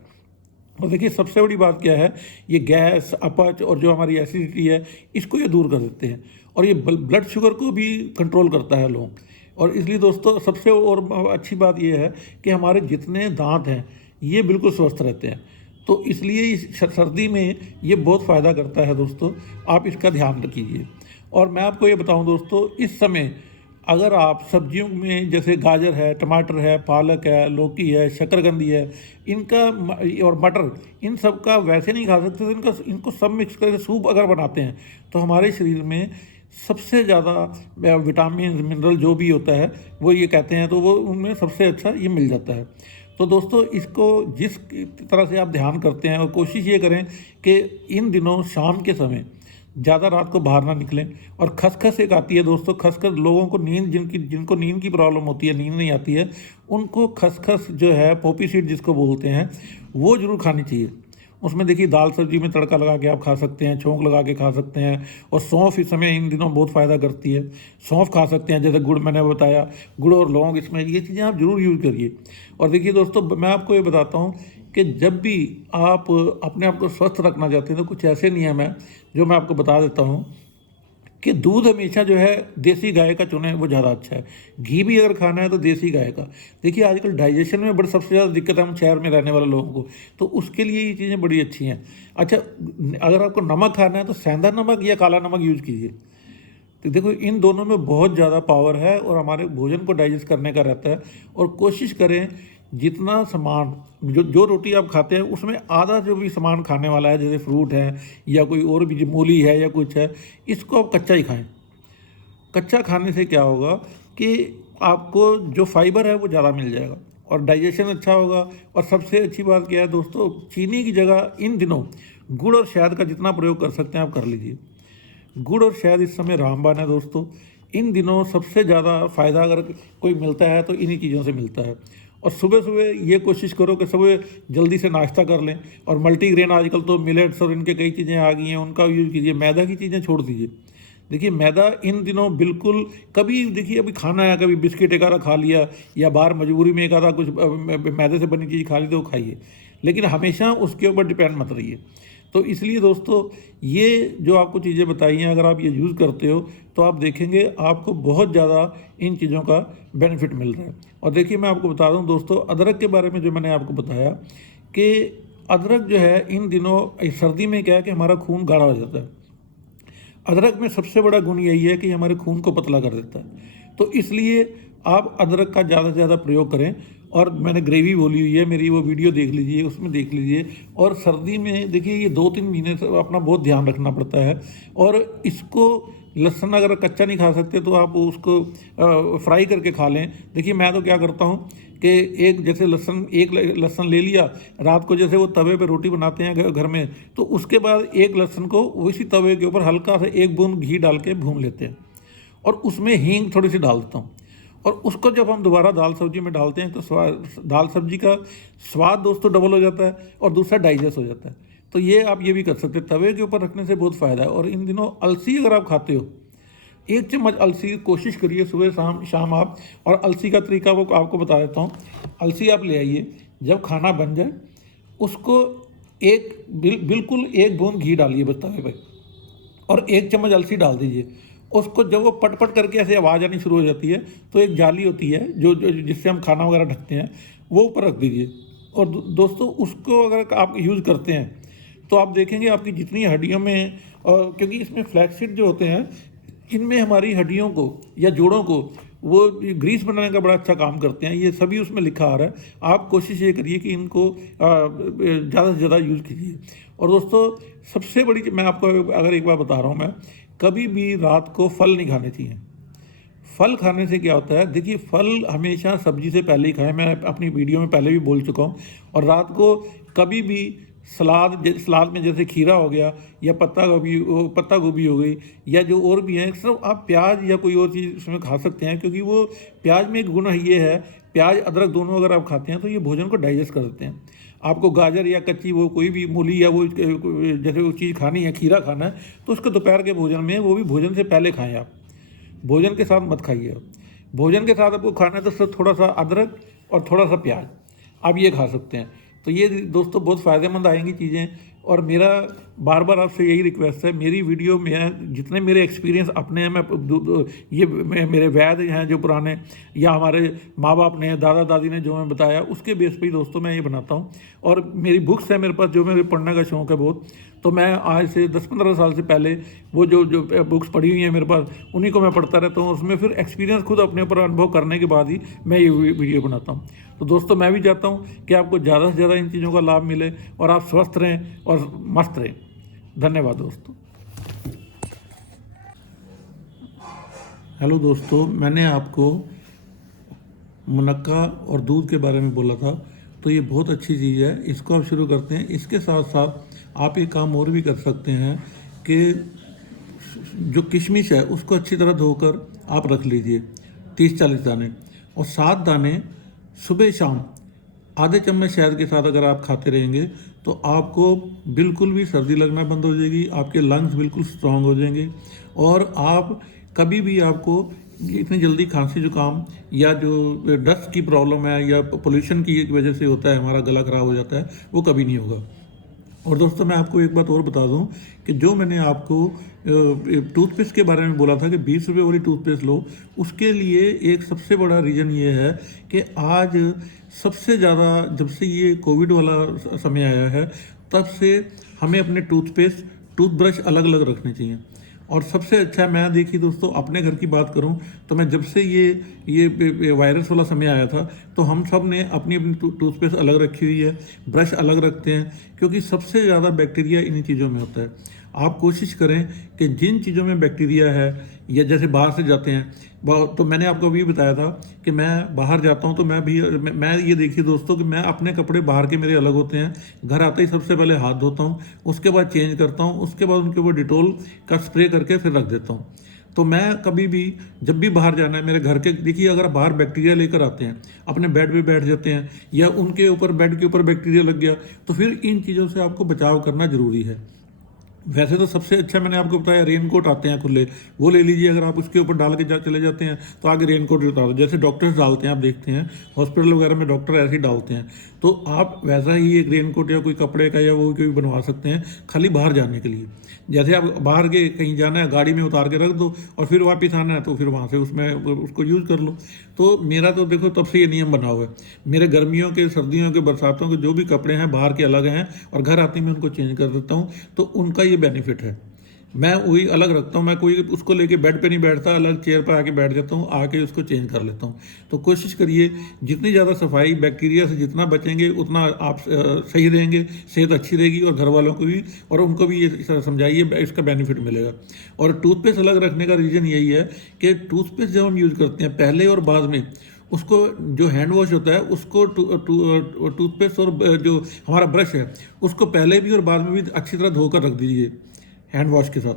और देखिए सबसे बड़ी बात क्या है, ये गैस, अपच और जो हमारी एसिडिटी है, इसको ये दूर कर देते हैं, और ये ब्लड शुगर को भी कंट्रोल करता है लौंग। और इसलिए दोस्तों सबसे और अच्छी बात ये है कि हमारे जितने दांत हैं ये बिल्कुल स्वस्थ रहते हैं। तो इसलिए इस सर्दी में ये बहुत फ़ायदा करता है दोस्तों, आप इसका ध्यान रखिए। और मैं आपको ये बताऊं दोस्तों, इस समय अगर आप सब्जियों में जैसे गाजर है, टमाटर है, पालक है, लौकी है, शकरकंदी है, इनका और मटर, इन सब का वैसे नहीं खा सकते, तो इनको सब मिक्स करके सूप अगर बनाते हैं तो हमारे शरीर में सबसे ज़्यादा विटामिन, मिनरल जो भी होता है वो ये कहते हैं, तो वो उनमें सबसे अच्छा ये मिल जाता है। तो दोस्तों इसको जिस तरह से आप ध्यान करते हैं, और कोशिश ये करें कि इन दिनों शाम के समय ज़्यादा रात को बाहर ना निकलें। और खसखस एक आती है दोस्तों, खसखस लोगों को जिनको नींद की प्रॉब्लम होती है, नींद नहीं आती है, उनको खसखस जो है, पॉपी सीड जिसको बोलते हैं, वो ज़रूर खानी चाहिए। उसमें देखिए दाल सब्जी में तड़का लगा के आप खा सकते हैं, छौंक लगा के खा सकते हैं। और सौंफ इस समय इन दिनों बहुत फ़ायदा करती है, सौंफ खा सकते हैं, जैसे गुड़ मैंने बताया, गुड़ और लौंग, इसमें ये चीज़ें आप ज़रूर यूज़ करिए। और देखिए दोस्तों, मैं आपको ये बताता हूँ कि जब भी आप अपने आप को स्वस्थ रखना चाहते हैं तो कुछ ऐसे नियम हैं जो मैं आपको बता देता हूँ कि दूध हमेशा जो है देसी गाय का चुने, वो ज़्यादा अच्छा है। घी भी अगर खाना है तो देसी गाय का। देखिए आजकल डाइजेशन में बड़ी सबसे ज़्यादा दिक्कत है हम शहर में रहने वाले लोगों को, तो उसके लिए ये चीज़ें बड़ी अच्छी हैं। अच्छा, अगर आपको नमक खाना है तो सेंधा नमक या काला नमक यूज़ कीजिए। तो देखो इन दोनों में बहुत ज़्यादा पावर है और हमारे भोजन को डाइजेस्ट करने का रहता है। और कोशिश करें जितना सामान जो जो रोटी आप खाते हैं उसमें आधा जो भी सामान खाने वाला है, जैसे फ्रूट है या कोई और भी जो मूली है या कुछ है, इसको आप कच्चा ही खाएं। कच्चा खाने से क्या होगा कि आपको जो फाइबर है वो ज़्यादा मिल जाएगा और डाइजेशन अच्छा होगा। और सबसे अच्छी बात क्या है दोस्तों, चीनी की जगह इन दिनों गुड़ और शहद का जितना प्रयोग कर सकते हैं आप कर लीजिए। गुड़ और शहद इस समय रामबाण है दोस्तों। इन दिनों सबसे ज़्यादा फ़ायदा अगर कोई मिलता है तो इन्हीं चीज़ों से मिलता है। और सुबह सुबह ये कोशिश करो कि सुबह जल्दी से नाश्ता कर लें। और मल्टीग्रेन आजकल तो मिलेट्स और इनके कई चीज़ें आ गई हैं, उनका यूज़ कीजिए। मैदा की चीज़ें छोड़ दीजिए। देखिए मैदा इन दिनों बिल्कुल, कभी देखिए अभी खाना है, कभी बिस्किट एक आधा खा लिया या बाहर मजबूरी में एक आधा कुछ मैदे से बनी चीज़ खा ली तो वो खाइए, लेकिन हमेशा उसके ऊपर डिपेंड मत रहिए। तो इसलिए दोस्तों ये जो आपको चीज़ें बताई हैं, अगर आप ये यूज़ करते हो तो आप देखेंगे आपको बहुत ज़्यादा इन चीज़ों का बेनिफिट मिल रहा है। और देखिए मैं आपको बता दूं दोस्तों, अदरक के बारे में जो मैंने आपको बताया कि अदरक जो है इन दिनों सर्दी में क्या है कि हमारा खून गाढ़ा हो जाता है। अदरक में सबसे बड़ा गुण यही है कि हमारे खून को पतला कर देता है। तो इसलिए आप अदरक का ज़्यादा से ज़्यादा प्रयोग करें। और मैंने ग्रेवी बोली हुई है मेरी, वो वीडियो देख लीजिए, उसमें देख लीजिए। और सर्दी में देखिए ये 2-3 महीने से अपना बहुत ध्यान रखना पड़ता है। और इसको लहसुन अगर कच्चा नहीं खा सकते तो आप उसको फ्राई करके खा लें। देखिए मैं तो क्या करता हूँ कि एक लहसुन ले लिया, रात को जैसे वो तवे पे रोटी बनाते हैं घर में, तो उसके बाद एक लहसुन को उसी तवे के ऊपर हल्का सा 1 बूंद घी डाल के भून लेते हैं और उसमें हींग थोड़ी सी डाल देता हूँ। और उसको जब हम दोबारा दाल सब्जी में डालते हैं तो दाल सब्जी का स्वाद दोस्तों डबल हो जाता है और दूसरा डाइजेस्ट हो जाता है। तो ये आप ये भी कर सकते हैं, तवे के ऊपर रखने से बहुत फ़ायदा है। और इन दिनों अलसी अगर आप खाते हो, 1 चम्मच अलसी की कोशिश करिए सुबह शाम आप। और अलसी का तरीका वो आपको बता देता हूँ। अलसी आप ले आइए, जब खाना बन जाए उसको बिल्कुल 1 बूंद घी डालिए बस तवे पर और 1 चम्मच अलसी डाल दीजिए। उसको जब वो पट करके ऐसे आवाज़ आनी शुरू हो जाती है तो एक जाली होती है जो जिससे हम खाना वगैरह ढकते हैं, वो ऊपर रख दीजिए। और दोस्तों उसको अगर आप यूज़ करते हैं तो आप देखेंगे आपकी जितनी हड्डियों में, क्योंकि इसमें फ्लैक्सीड जो होते हैं इनमें हमारी हड्डियों को या जोड़ों को वो ग्रीस बनाने का बड़ा अच्छा काम करते हैं। ये सभी उसमें लिखा आ रहा है। आप कोशिश ये करिए कि इनको ज़्यादा से ज़्यादा यूज़ कीजिए। और दोस्तों सबसे बड़ी मैं आपको अगर एक बार बता रहा हूँ, मैं कभी भी रात को फल नहीं खाने चाहिए। फल खाने से क्या होता है, देखिए फल हमेशा सब्जी से पहले ही खाएं, मैं अपनी वीडियो में पहले भी बोल चुका हूँ। और रात को कभी भी सलाद में जैसे खीरा हो गया या पत्ता गोभी हो गई या जो और भी हैं, सिर्फ आप प्याज या कोई और चीज़ उसमें खा सकते हैं। क्योंकि वो प्याज में एक गुण ये है, प्याज अदरक दोनों अगर आप खाते हैं तो ये भोजन को डाइजेस्ट कर देते हैं। आपको गाजर या कच्ची वो कोई भी मूली या वो जैसे वो चीज़ खानी है, खीरा खाना है, तो उसको दोपहर के भोजन में, वो भी भोजन से पहले खाएं आप, भोजन के साथ मत खाइए। भोजन के साथ आपको खाना है तो सिर्फ थोड़ा सा अदरक और थोड़ा सा प्याज आप ये खा सकते हैं। तो ये दोस्तों बहुत फ़ायदेमंद आएंगी चीज़ें। और मेरा बार बार आपसे यही रिक्वेस्ट है, मेरी वीडियो में जितने मेरे एक्सपीरियंस अपने हैं, मेरे वैद्य हैं जो पुराने या हमारे माँ बाप ने, दादा दादी ने जो मैं बताया, उसके बेस पे ही दोस्तों मैं ये बनाता हूँ। और मेरी बुक्स है मेरे पास, जो मेरे पढ़ने का शौक़ है बहुत, तो मैं आज से 10-15 साल से पहले वो जो बुक्स पढ़ी हुई हैं मेरे पास, उन्हीं को मैं पढ़ता रहता हूँ। उसमें फिर एक्सपीरियंस खुद अपने ऊपर अनुभव करने के बाद ही मैं ये वीडियो बनाता हूँ। तो दोस्तों मैं भी चाहता हूँ कि आपको ज़्यादा से ज़्यादा इन चीज़ों का लाभ मिले और आप स्वस्थ रहें और मस्त रहें। धन्यवाद दोस्तों। हेलो दोस्तों, मैंने आपको मुनक्का और दूध के बारे में बोला था, तो ये बहुत अच्छी चीज़ है, इसको आप शुरू करते हैं। इसके साथ साथ आप एक काम और भी कर सकते हैं कि जो किशमिश है उसको अच्छी तरह धोकर आप रख लीजिए 30-40 दाने, और 7 दाने सुबह शाम आधे चम्मच शहद के साथ अगर आप खाते रहेंगे तो आपको बिल्कुल भी सर्दी लगना बंद हो जाएगी, आपके लंग्स बिल्कुल स्ट्रांग हो जाएंगे और आप कभी भी आपको इतनी जल्दी खांसी जुकाम या जो डस्ट की प्रॉब्लम है या पोल्यूशन की वजह से होता है हमारा गला खराब हो जाता है, वो कभी नहीं होगा। और दोस्तों मैं आपको एक बात और बता दूं कि जो मैंने आपको टूथपेस्ट के बारे में बोला था कि 20 रुपये वाली टूथपेस्ट लो, उसके लिए एक सबसे बड़ा रीज़न ये है कि आज सबसे ज़्यादा जब से ये कोविड वाला समय आया है तब से हमें अपने टूथब्रश अलग अलग रखने चाहिए। और सबसे अच्छा मैं देखिए दोस्तों अपने घर की बात करूं तो मैं जब से ये वायरस वाला समय आया था तो हम सब ने अपनी अपनी टूथपेस्ट अलग रखी हुई है, ब्रश अलग रखते हैं, क्योंकि सबसे ज़्यादा बैक्टीरिया इन्हीं चीज़ों में होता है। आप कोशिश करें कि जिन चीज़ों में बैक्टीरिया है या जैसे बाहर से जाते हैं, तो मैंने आपको अभी बताया था कि मैं बाहर जाता हूं तो मैं ये देखिए दोस्तों कि मैं अपने कपड़े बाहर के मेरे अलग होते हैं, घर आते ही सबसे पहले हाथ धोता हूं, उसके बाद चेंज करता हूं, उसके बाद उनके ऊपर डिटोल का स्प्रे करके फिर रख देता हूं। तो मैं कभी भी जब भी बाहर जाना है मेरे घर के, देखिए अगर बाहर बैक्टीरिया लेकर आते हैं, अपने बेड पे बैठ जाते हैं या उनके ऊपर बेड के ऊपर बैक्टीरिया लग गया, तो फिर इन चीज़ों से आपको बचाव करना ज़रूरी है। वैसे तो सबसे अच्छा मैंने आपको बताया रेनकोट आते हैं खुले, वो ले लीजिए, अगर आप उसके ऊपर डाल के चले जाते हैं तो आगे रेनकोट उतार दो, जैसे डॉक्टर्स डालते हैं, आप देखते हैं हॉस्पिटल वगैरह में डॉक्टर ऐसे ही डालते हैं, तो आप वैसा ही एक रेनकोट या कोई कपड़े का या वो कोई बनवा सकते हैं खाली बाहर जाने के लिए। जैसे आप बाहर के कहीं जाना है गाड़ी में उतार के रख दो और फिर वापस आना है तो फिर वहाँ से उसमें उसको यूज़ कर लो। तो मेरा तो देखो तब से ये नियम बना हुआ है, मेरे गर्मियों के, सर्दियों के, बरसातों के जो भी कपड़े हैं बाहर के अलग हैं और घर आते ही मैं उनको चेंज कर देता हूँ, तो उनका ये बेनिफिट है। मैं वही अलग रखता हूँ, मैं कोई उसको लेके बेड पे नहीं बैठता, अलग चेयर पर आके बैठ जाता हूँ, आके उसको चेंज कर लेता हूँ। तो कोशिश करिए जितनी ज़्यादा सफाई, बैक्टीरिया से जितना बचेंगे उतना आप सही रहेंगे, सेहत अच्छी रहेगी और घर वालों को भी और उनको भी ये समझाइए, इसका बेनिफिट मिलेगा। और टूथपेस्ट अलग रखने का रीज़न यही है कि टूथपेस्ट जब हम यूज़ करते हैं पहले और बाद में, उसको जो हैंड वॉश होता है उसको टूथपेस्ट और जो हमारा ब्रश है उसको पहले भी और बाद में भी अच्छी तरह धोकर रख दीजिए हैंड वॉश के साथ,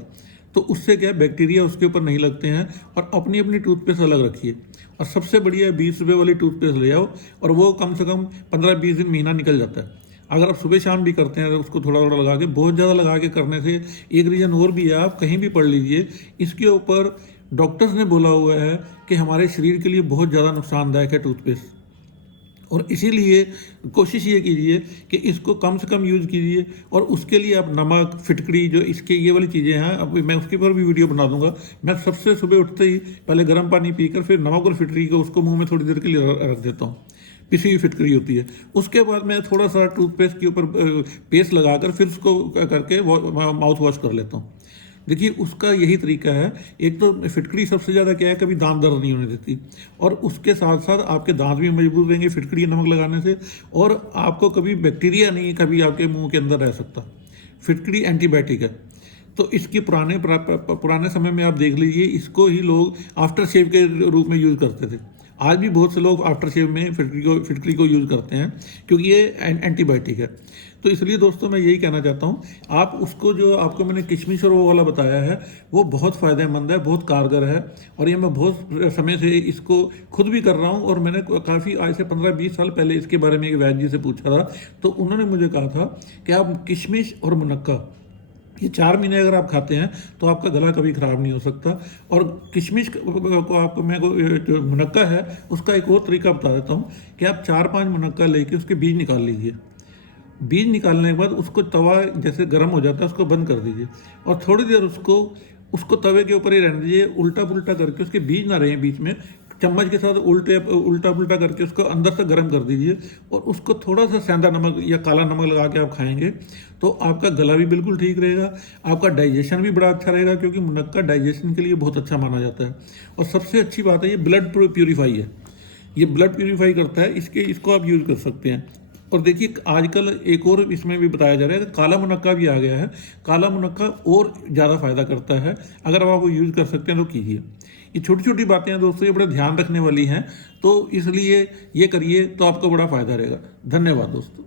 तो उससे क्या है बैक्टीरिया उसके ऊपर नहीं लगते हैं। और अपनी अपनी टूथपेस्ट अलग रखिए और सबसे बढ़िया 20 रुपये वाली टूथपेस्ट ले आओ और वो कम से कम 15-20 दिन, महीना निकल जाता है। अगर आप सुबह शाम भी करते हैं तो उसको थोड़ा थोड़ा लगा के, बहुत ज़्यादा लगा के करने से एक रीज़न और भी है, आप कहीं भी पढ़ लीजिए इसके ऊपर डॉक्टर्स ने बोला हुआ है कि हमारे शरीर के लिए बहुत ज़्यादा नुकसानदायक है टूथपेस्ट, और इसीलिए कोशिश ये कीजिए कि इसको कम से कम यूज़ कीजिए। और उसके लिए आप नमक, फिटकरी, जो इसके ये वाली चीज़ें हैं, अब मैं उसके ऊपर भी वीडियो बना दूंगा। मैं सबसे सुबह उठते ही पहले गर्म पानी पीकर फिर नमक और फिटकरी को उसको मुंह में थोड़ी देर के लिए रख देता हूँ, पिसी हुई फिटकरी होती है। उसके बाद मैं थोड़ा सा टूथपेस्ट के ऊपर पेस्ट लगाकर फिर उसको करके माउथ वॉश कर लेता हूँ। देखिए उसका यही तरीका है। एक तो फिटकरी सबसे ज़्यादा क्या है, कभी दांत दर्द नहीं होने देती, और उसके साथ साथ आपके दांत भी मजबूत रहेंगे फिटकरी नमक लगाने से, और आपको कभी बैक्टीरिया नहीं कभी आपके मुंह के अंदर रह सकता। फिटकरी एंटीबायोटिक है। तो इसकी पुराने समय में आप देख लीजिए, इसको ही लोग आफ्टर शेव के रूप में यूज़ करते थे। आज भी बहुत से लोग आफ्टर शेव में फिटकरी को यूज़ करते हैं क्योंकि ये एंटीबायोटिक है। तो इसलिए दोस्तों मैं यही कहना चाहता हूँ, आप उसको जो आपको मैंने किशमिश और वो वाला बताया है वो बहुत फ़ायदेमंद है, बहुत कारगर है, और ये मैं बहुत समय से इसको खुद भी कर रहा हूँ। और मैंने काफ़ी आज से 15-20 साल पहले इसके बारे में एक वैद्य जी से पूछा था, तो उन्होंने मुझे कहा था कि आप किशमिश और मुनक्का ये 4 महीने अगर आप खाते हैं तो आपका गला कभी ख़राब नहीं हो सकता। और किशमिश को आपको मैं जो मुनक्का है उसका एक और तरीका बता देता हूँ कि आप 4-5 मुनक्का लेके उसके बीज निकाल लीजिए। बीज निकालने के बाद उसको तवा जैसे गर्म हो जाता है उसको बंद कर दीजिए और थोड़ी देर उसको तवे के ऊपर ही रहने दीजिए, उल्टा पुल्टा करके, उसके बीज ना रहे बीच में, चम्मच के साथ उल्टा पुल्टा करके उसको अंदर से गर्म कर दीजिए और उसको थोड़ा सा सेंधा नमक या काला नमक लगा के आप खाएंगे तो आपका गला भी बिल्कुल ठीक रहेगा, आपका डाइजेशन भी बड़ा अच्छा रहेगा, क्योंकि मुनक्का डाइजेशन के लिए बहुत अच्छा माना जाता है। और सबसे अच्छी बात है ये ब्लड प्यूरीफाई है, ये ब्लड प्यूरीफाई करता है, इसको आप यूज़ कर सकते हैं। और देखिए आजकल एक और इसमें भी बताया जा रहा है कि काला मुनक्का भी आ गया है। काला मुनक्का और ज़्यादा फायदा करता है, अगर आप वो यूज़ कर सकते हैं तो कीजिए। ये छोटी छोटी बातें हैं दोस्तों, ये बड़ा ध्यान रखने वाली हैं, तो इसलिए ये करिए तो आपको बड़ा फायदा रहेगा। धन्यवाद दोस्तों।